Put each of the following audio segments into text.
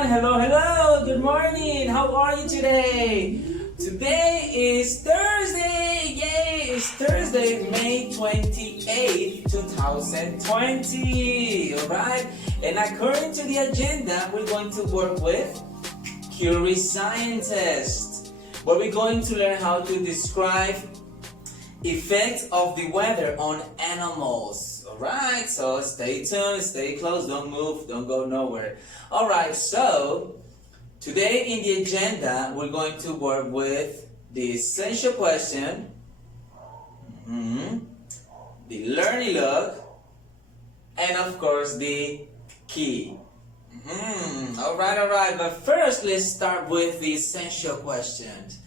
Hello, good morning. How are you today? Today is Thursday. Yay, it's Thursday, May 28th, 2020. Alright? And according to the agenda, we're going to work with Curious Scientist, where we're going to learn how to describe effects of the weather on animals. Alright, so stay tuned, stay close, don't move, don't go nowhere. Alright, so today in the agenda we're going to work with the essential question, the learning log, and of course the key. Alright, but first let's start with the essential questions.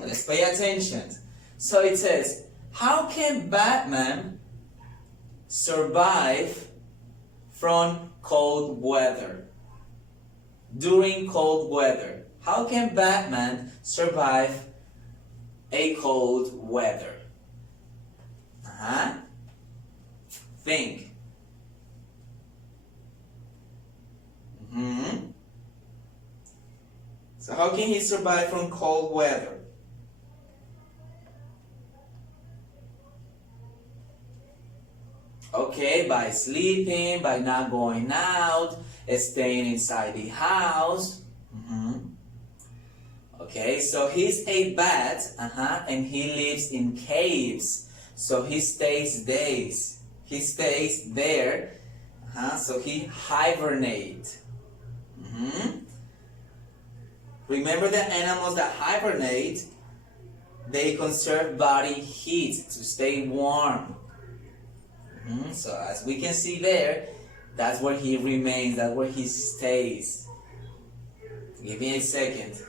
Let's pay attention. So it says, how can Batman survive from cold weather? During cold weather, how can Batman survive a cold weather? Think. So how can he survive from cold weather? Okay, by sleeping, by not going out, staying inside the house. Okay, so he's a bat, and he lives in caves. So he stays there. So he hibernates. Remember that animals that hibernate, they conserve body heat to stay warm. So as we can see there, that's where he remains, that's where he stays. Give me a second.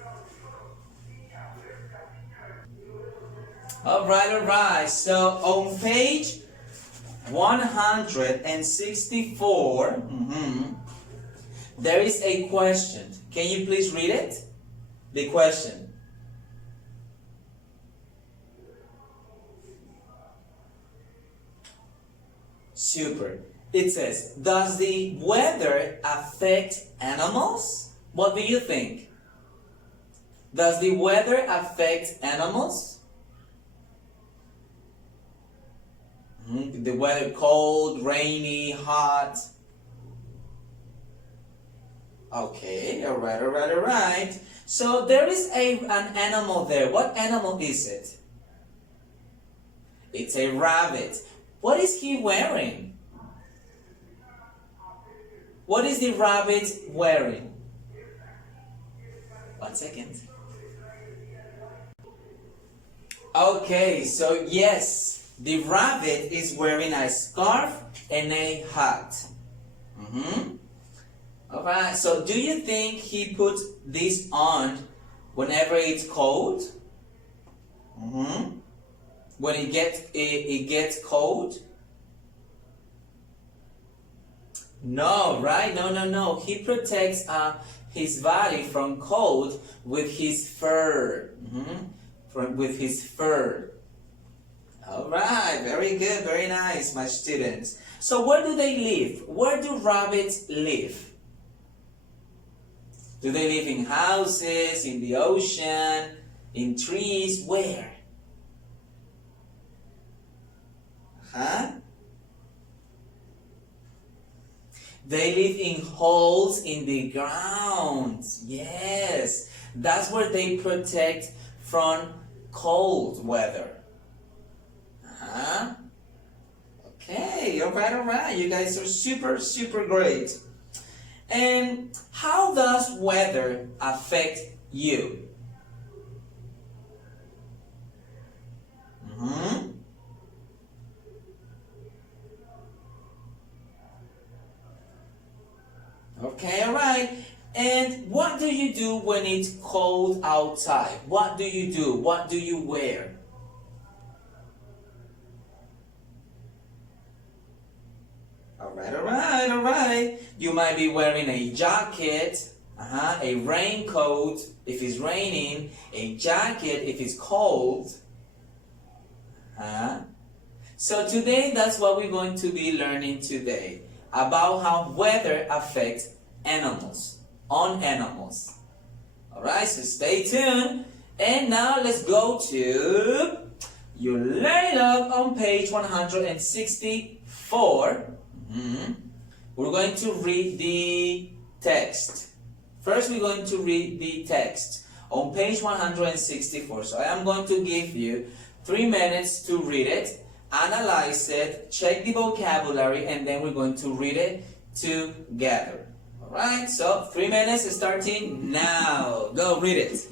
Alright, so on page 164, there is a question. Can you please read it? The question. Super. It says, does the weather affect animals? What do you think? Does the weather affect animals? The weather cold, rainy, hot. Okay, alright. So there is an animal there. What animal is it? It's a rabbit. What is he wearing? What is the rabbit wearing? 1 second. Okay, so yes, the rabbit is wearing a scarf and a hat. Alright, so do you think he put this on whenever it's cold? When it gets cold? No, right? No. He protects his body from cold with his fur. With his fur. Alright, very good, very nice, my students. So where do they live? Where do rabbits live? Do they live in houses, in the ocean, in trees? Where? They live in holes in the ground. Yes, that's where they protect from cold weather. Okay, alright. You guys are super great. And how does weather affect you? Okay, alright. And what do you do when it's cold outside? What do you do? What do you wear? Alright. You might be wearing a jacket, a raincoat if it's raining, a jacket if it's cold. So today, that's what we're going to be learning today, about how weather affects animals. on animals. Alright, so stay tuned. And now let's go to your learning log on page 164. We're going to read the text. First, we're going to read the text on page 164. So I am going to give you 3 minutes to read it, analyze it, check the vocabulary, and then we're going to read it together. Alright, so 3 minutes starting now. Go read it.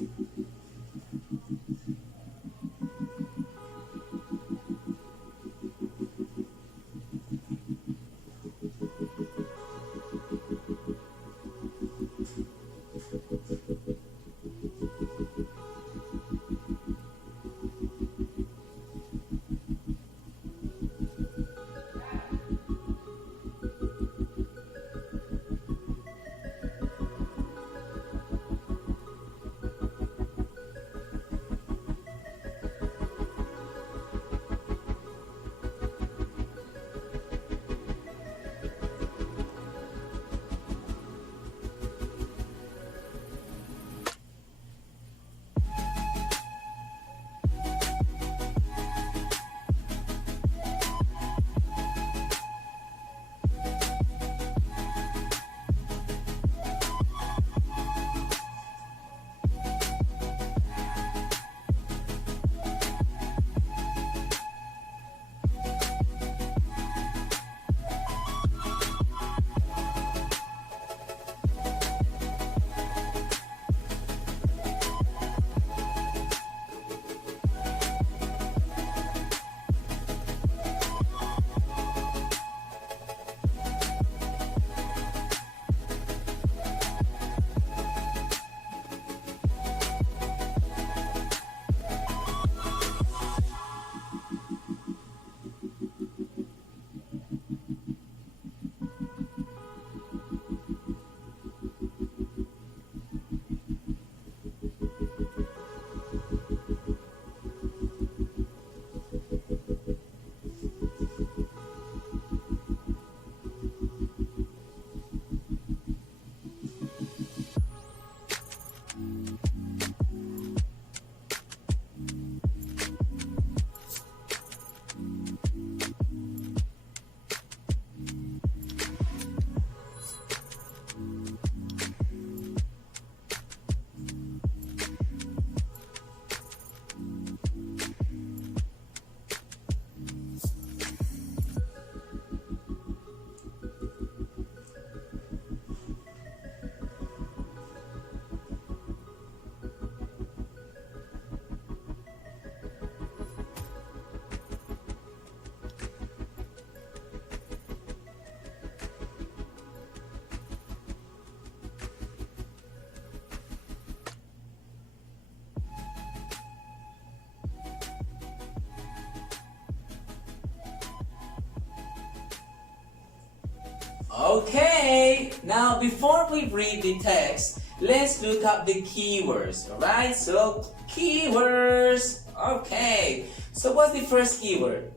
Okay, now before we read the text, let's look up the keywords. Alright, so keywords. Okay, so what's the first keyword?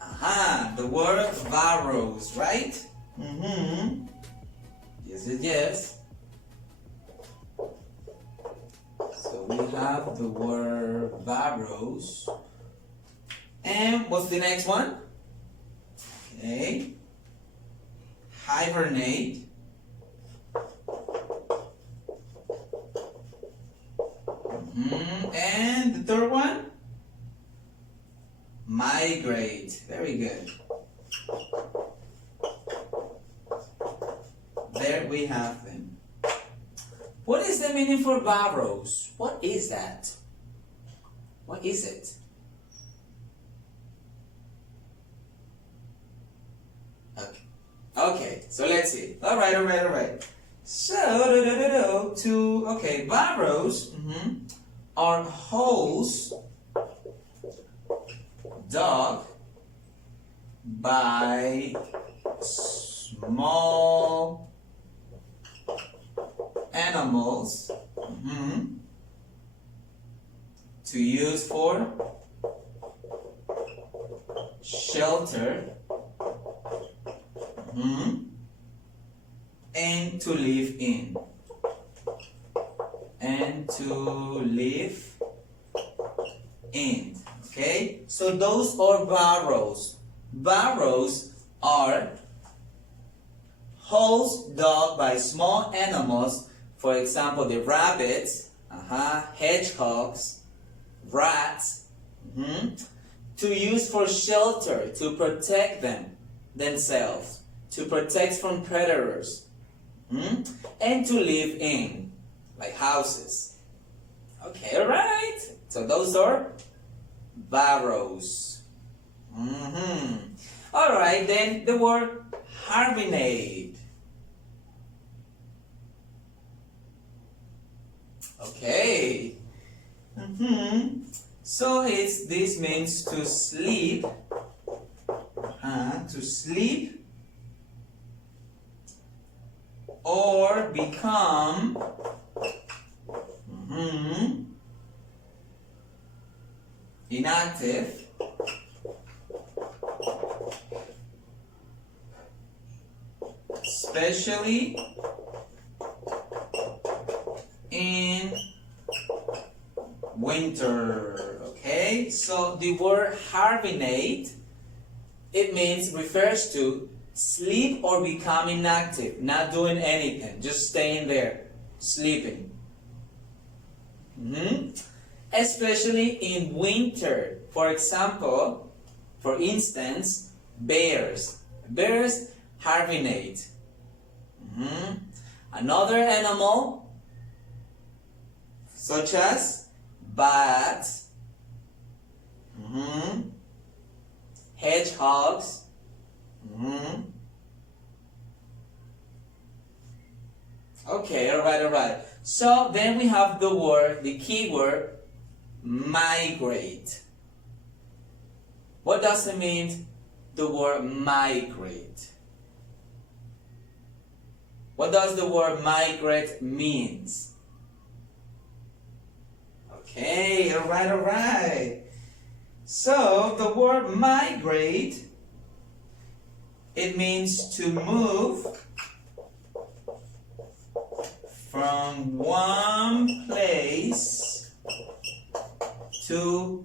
Aha, the word varos, right? Yes, yes. So we have the word varos. And what's the next one? Okay. Hibernate. And the third one? Migrate. Very good. There we have them. What is the meaning for varos? What is that? What is it? Okay, so let's see. Alright. So, varos are holes dug by small animals to use for shelter and to live in. And to live in. Okay? So those are burrows. Burrows are holes dug by small animals, for example, the rabbits, hedgehogs, rats, to use for shelter, to protect themselves, to protect from predators, and to live in, like houses. Okay, all right. So those are burrows. All right, then the word hibernate. Okay. So this means to sleep. To sleep or become inactive, especially in winter. Okay, so the word hibernate, it refers to sleep or become inactive, not doing anything, just staying there, sleeping. Especially in winter. For example, for instance, bears. Bears hibernate. Another animal, such as bats, hedgehogs, okay, all right. So then we have the keyword migrate. What does it mean, the word migrate? What does the word migrate means? Okay, all right. So the word migrate, it means to move from one place to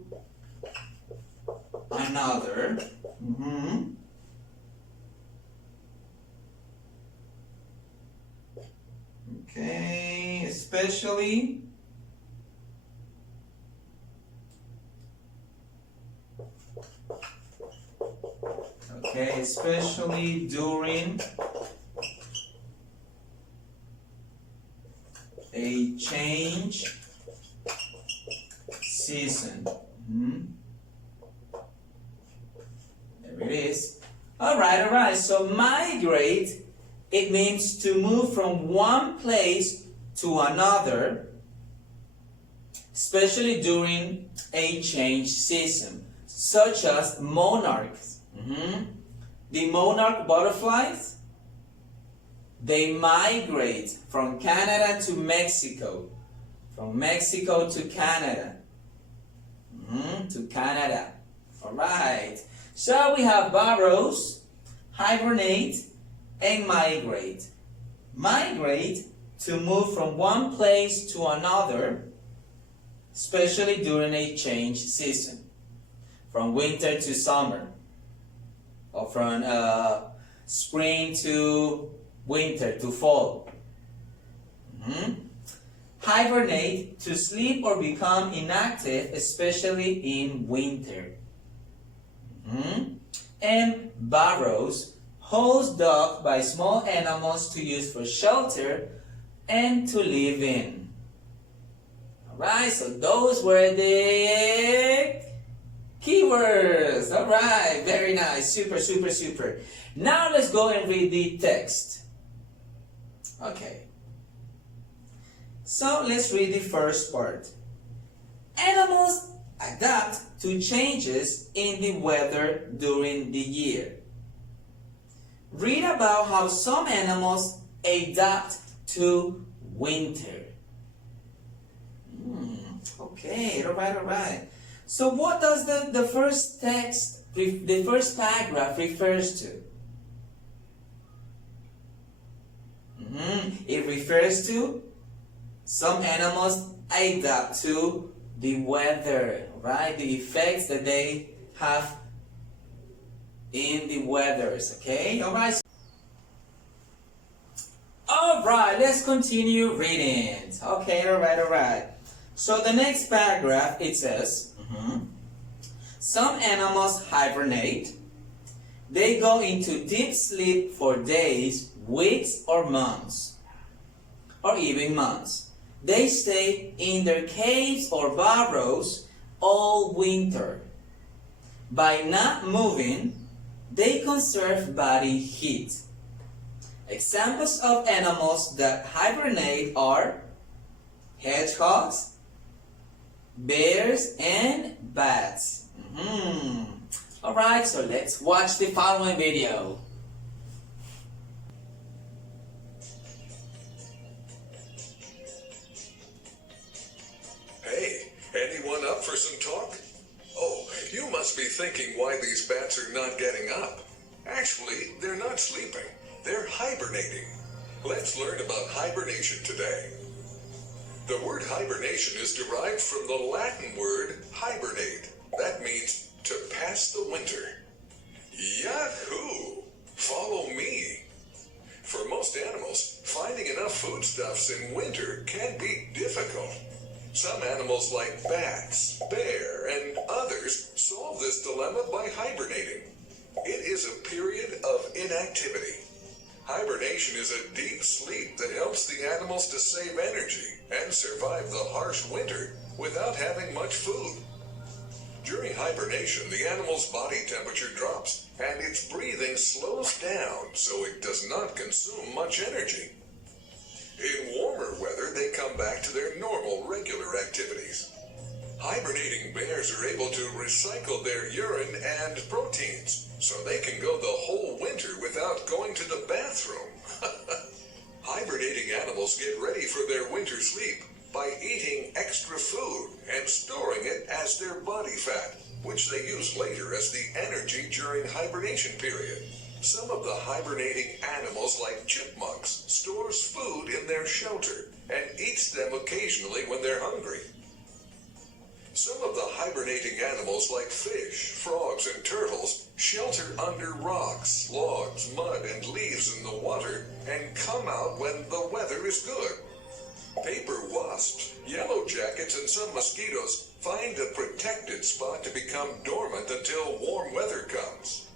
another. Okay, especially during a change season. There it is. All right. So migrate, it means to move from one place to another, especially during a change season, such as monarchs. The monarch butterflies, they migrate from Canada to Mexico, from Mexico to Canada, All right. So we have burrows, hibernate, and migrate. Migrate, to move from one place to another, especially during a change season, from winter to summer, or from spring to winter to fall. Hibernate, to sleep or become inactive, especially in winter. And burrows, holes dug by small animals to use for shelter and to live in. Alright, so those were the keywords. Alright, very nice. Super. Now let's go and read the text. Okay. So let's read the first part. Animals adapt to changes in the weather during the year. Read about how some animals adapt to winter. Okay, all right. So what does the first text, the first paragraph refers to? It refers to some animals adapt to the weather, right? The effects that they have in the weathers, okay? Alright, let's continue reading. Okay, alright. So the next paragraph, it says, some animals hibernate. They go into deep sleep for days, weeks, or months, or even months. They stay in their caves or burrows all winter. By not moving, they conserve body heat. Examples of animals that hibernate are hedgehogs, bears, and bats. Alright, so let's watch the following video. Hey, anyone up for some talk? Oh, you must be thinking why these bats are not getting up. Actually, they're not sleeping. They're hibernating. Let's learn about hibernation today. The word hibernation is derived from the Latin word hibernate. That means to pass the winter. Yahoo! Follow me. For most animals, finding enough foodstuffs in winter can be difficult. Some animals like bats, bear, and others solve this dilemma by hibernating. It is a period of inactivity. Hibernation is a deep sleep that helps the animals to save energy and survive the harsh winter without having much food. During hibernation, the animal's body temperature drops and its breathing slows down so it does not consume much energy. In warmer weather, they come back to their normal, regular activities. Hibernating bears are able to recycle their urine and proteins, so they can go the whole winter without going to the bathroom. Hibernating animals get ready for their winter sleep by eating extra food and storing it as their body fat, which they use later as the energy during hibernation period. Some of the hibernating animals, like chipmunks, stores food in their shelter and eats them occasionally when they're hungry. Some of the hibernating animals, like fish, frogs, and turtles, shelter under rocks, logs, mud, and leaves in the water and come out when the weather is good. Paper wasps, yellow jackets, and some mosquitoes find a protected spot to become dormant until warm weather comes.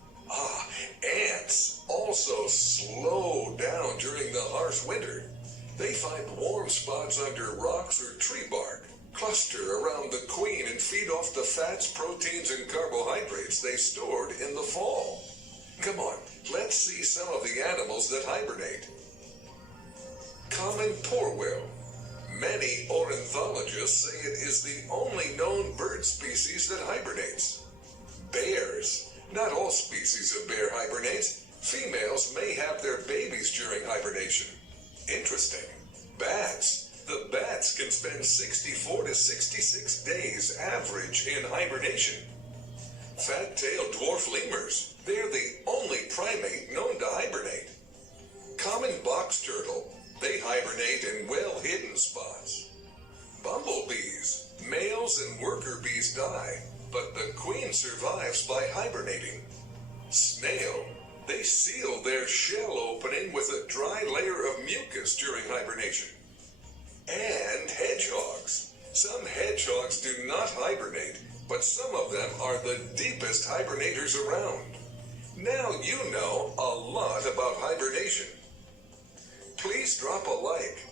Ants also slow down during the harsh winter. They find warm spots under rocks or tree bark, cluster around the queen, and feed off the fats, proteins, and carbohydrates they stored in the fall. Come on, let's see some of the animals that hibernate. Common porwheel. Many ornithologists say it is the only known bird species that hibernates. Bears. Not all species of bear hibernates. Females may have their babies during hibernation. Interesting. Bats. The bats can spend 64 to 66 days average in hibernation. Fat-tailed dwarf lemurs. They're the only primate known to hibernate. Common box turtle. They hibernate in well-hidden spots. Bumblebees. Males and worker bees die, but the queen survives by hibernating. Snail. They seal their shell opening with a dry layer of mucus during hibernation. And hedgehogs. Some hedgehogs do not hibernate, but some of them are the deepest hibernators around. Now you know a lot about hibernation. Please drop a like.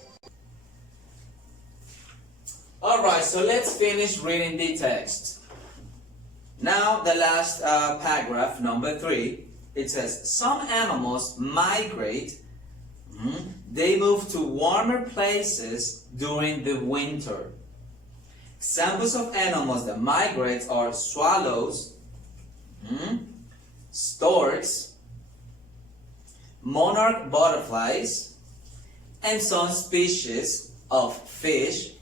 Alright, so let's finish reading the text. Now the last paragraph, number 3, it says, some animals migrate. They move to warmer places during the winter. Examples of animals that migrate are swallows, storks, monarch butterflies, and some species of fish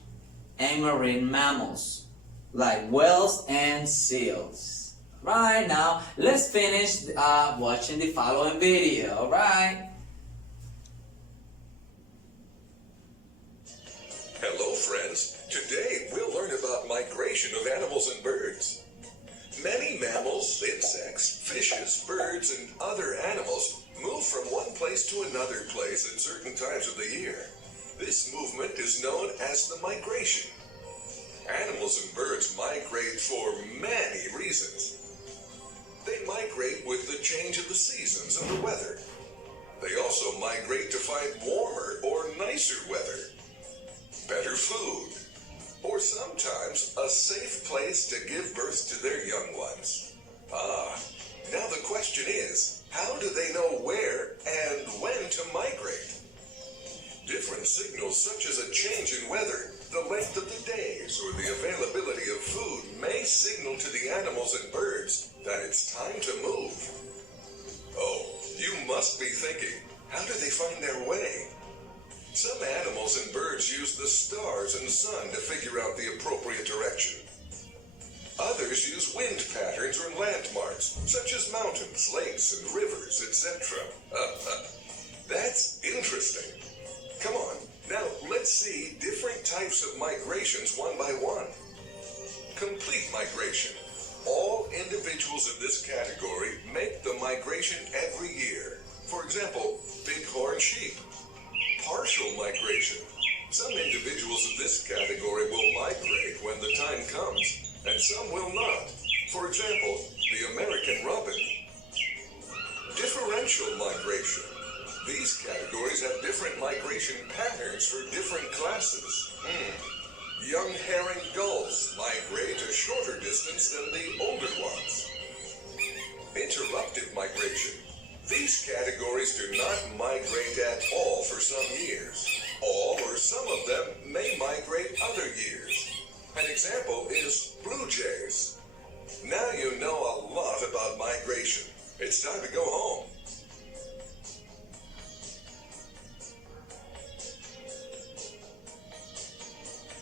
and marine mammals like whales and seals. Right, now let's finish watching the following video. Alright. friends. Today we'll learn about migration of animals and birds. Many mammals, insects, fishes, birds, and other animals move from one place to another place at certain times of the year. This movement is known as the migration. Animals and birds migrate for many reasons. They migrate with the change of the seasons and the weather. They also migrate to find warmer or nicer weather, better food, or sometimes a safe place to give birth to their young ones. Now the question is, how do they know where and when to migrate? Different signals such as a change in weather, the length of the days, or the availability of food may signal to the animals and birds that it's time to move. Oh, you must be thinking, how do they find their way? Some animals and birds use the stars and sun to figure out the appropriate direction. Others use wind patterns or landmarks, such as mountains, lakes, and rivers, etc. That's interesting. Come on, now let's see different types of migrations one by one. Complete migration. All individuals in this category make the migration every year. For example, bighorn sheep. Partial migration. Some individuals in this category will migrate when the time comes, and some will not. For example, the American robin. Differential migration. These categories have different migration patterns for different classes. Young herring gulls migrate a shorter distance than the older ones. Interrupted migration. These categories do not migrate at all for some years. All or some of them may migrate other years. An example is blue jays. Now you know a lot about migration. It's time to go home.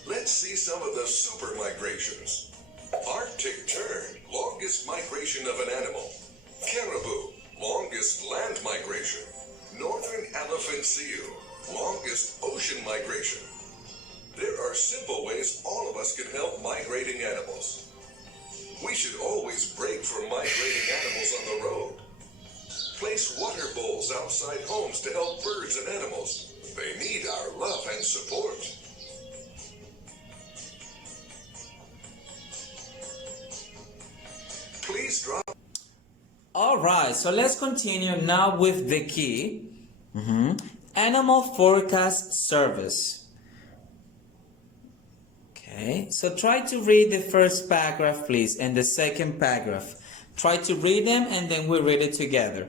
Let's see some of the super migrations. Arctic tern, longest migration of an animal. Caribou, longest land migration. Northern elephant seal, longest ocean migration. There are simple ways all of us can help migrating animals. We should always break for migrating animals on the road. Place water bowls outside homes to help birds and animals. They need our love and support. Please drop. Alright, so let's continue now with the key. Animal Forecast Service. Okay, so try to read the first paragraph, please, and the second paragraph. Try to read them and then we read it together.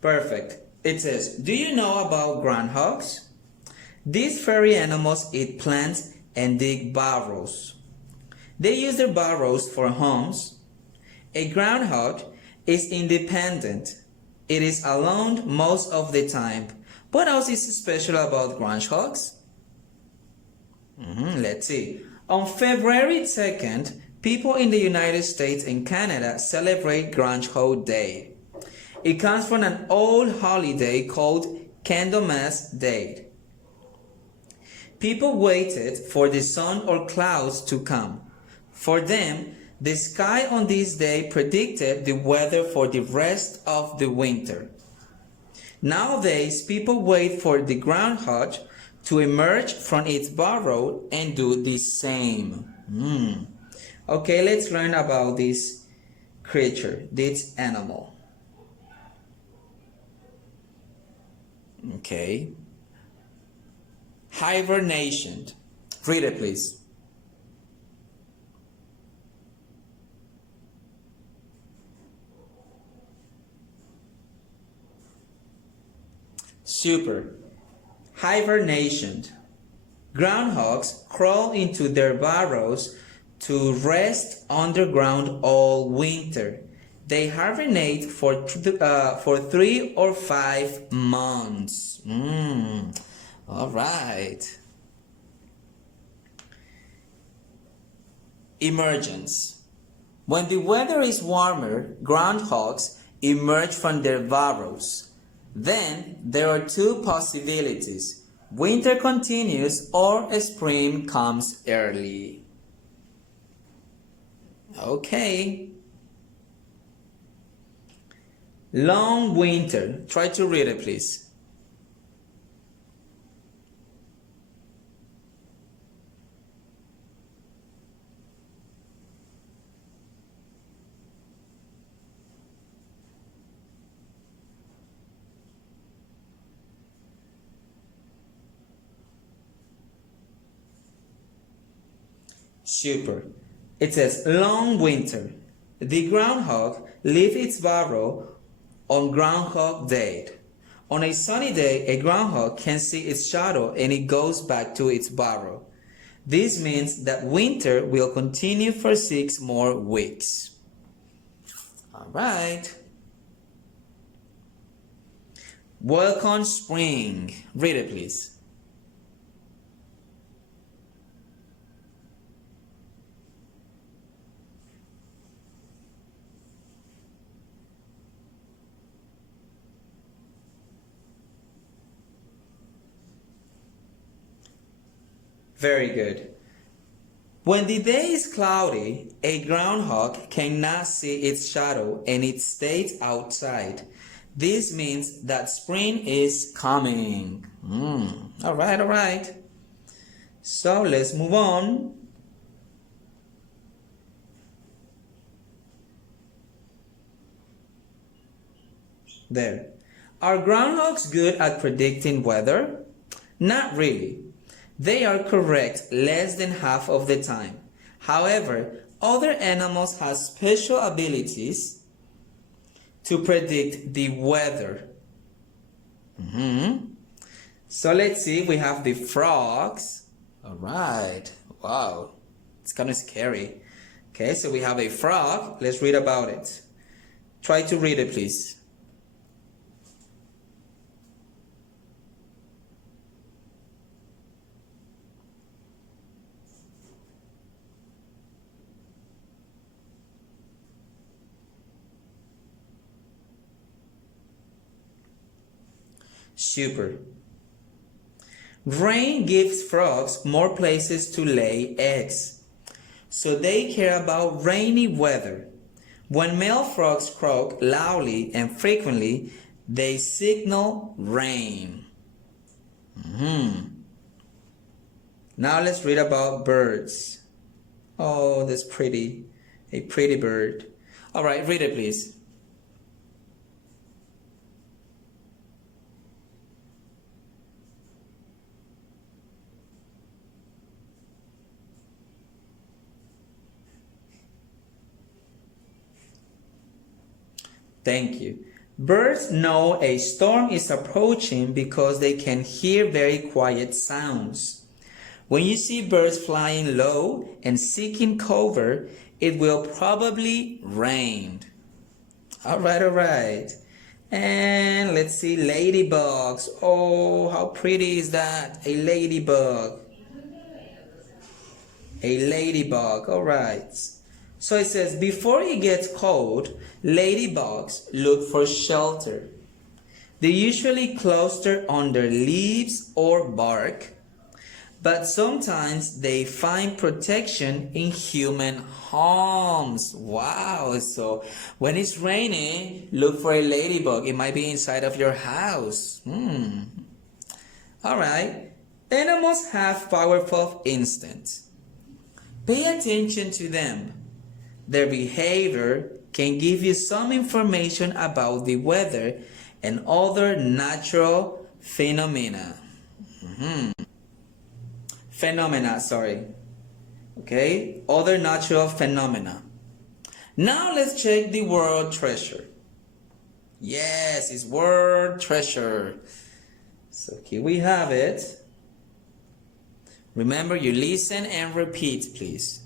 Perfect. It says, do you know about groundhogs? These furry animals eat plants and dig burrows. They use their burrows for homes. A groundhog is independent. It is alone most of the time. What else is special about groundhogs? Let's see. On February 2nd, people in the United States and Canada celebrate Groundhog Day. It comes from an old holiday called Candlemas Day. People waited for the sun or clouds to come. For them, the sky on this day predicted the weather for the rest of the winter. Nowadays, people wait for the groundhog to emerge from its burrow and do the same. Okay, let's learn about this creature, this animal. Okay. Hibernation. Read it, please. Super. Hibernation. Groundhogs crawl into their burrows to rest underground all winter. They hibernate for 3 or 5 months. All right. Emergence. When the weather is warmer, groundhogs emerge from their burrows. Then there are two possibilities. Winter continues or spring comes early. Okay. Long winter. Try to read it, please. Super. It says long winter. The groundhog leaves its burrow on Groundhog Day. On a sunny day, a groundhog can see its shadow and it goes back to its burrow. This means that winter will continue for 6 more weeks. All right. Welcome spring. Read it, please. Very good. When the day is cloudy, a groundhog cannot see its shadow and it stays outside. This means that spring is coming. All right. So let's move on. There. Are groundhogs good at predicting weather? Not really. They are correct less than half of the time. However, other animals have special abilities to predict the weather. So let's see, we have the frogs. All right. Wow. It's kind of scary. Okay, so we have a frog. Let's read about it. Try to read it, please. Super. Rain gives frogs more places to lay eggs, so they care about rainy weather. When male frogs croak loudly and frequently, they signal rain. Now let's read about birds. Oh, that's pretty. A pretty bird. All right, read it, please. Thank you. Birds know a storm is approaching because they can hear very quiet sounds. When you see birds flying low and seeking cover, it will probably rain. All right. And let's see, ladybugs. Oh, how pretty is that? A ladybug. A ladybug. All right. So it says, before it gets cold, ladybugs look for shelter. They usually cluster under leaves or bark, but sometimes they find protection in human homes. Wow, so when it's raining, look for a ladybug. It might be inside of your house. All right. Animals have powerful instincts. Pay attention to them. Their behavior can give you some information about the weather and other natural phenomena. Okay, other natural phenomena. Now let's check the world treasure. Yes, it's world treasure. So here we have it. Remember, you listen and repeat, please.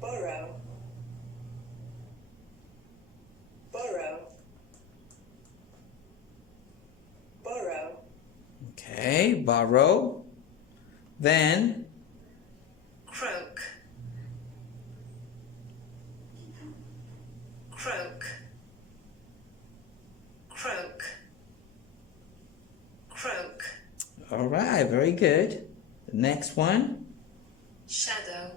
Borrow. Borrow. Borrow. Okay, borrow. Then Croak. Croak. Croak. Croak. all right, very good. The next one. Shadow.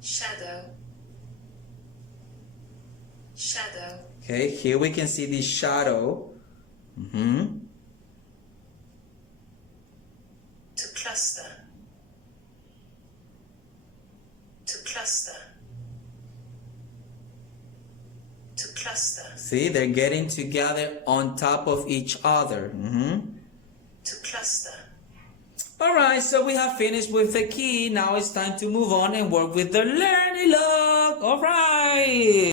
Shadow. Shadow. Okay, here we can see the shadow. To cluster. To cluster. To cluster. See, they're getting together on top of each other. To cluster. All right, so we have finished with the key. Now it's time to move on and work with the learning log. All right.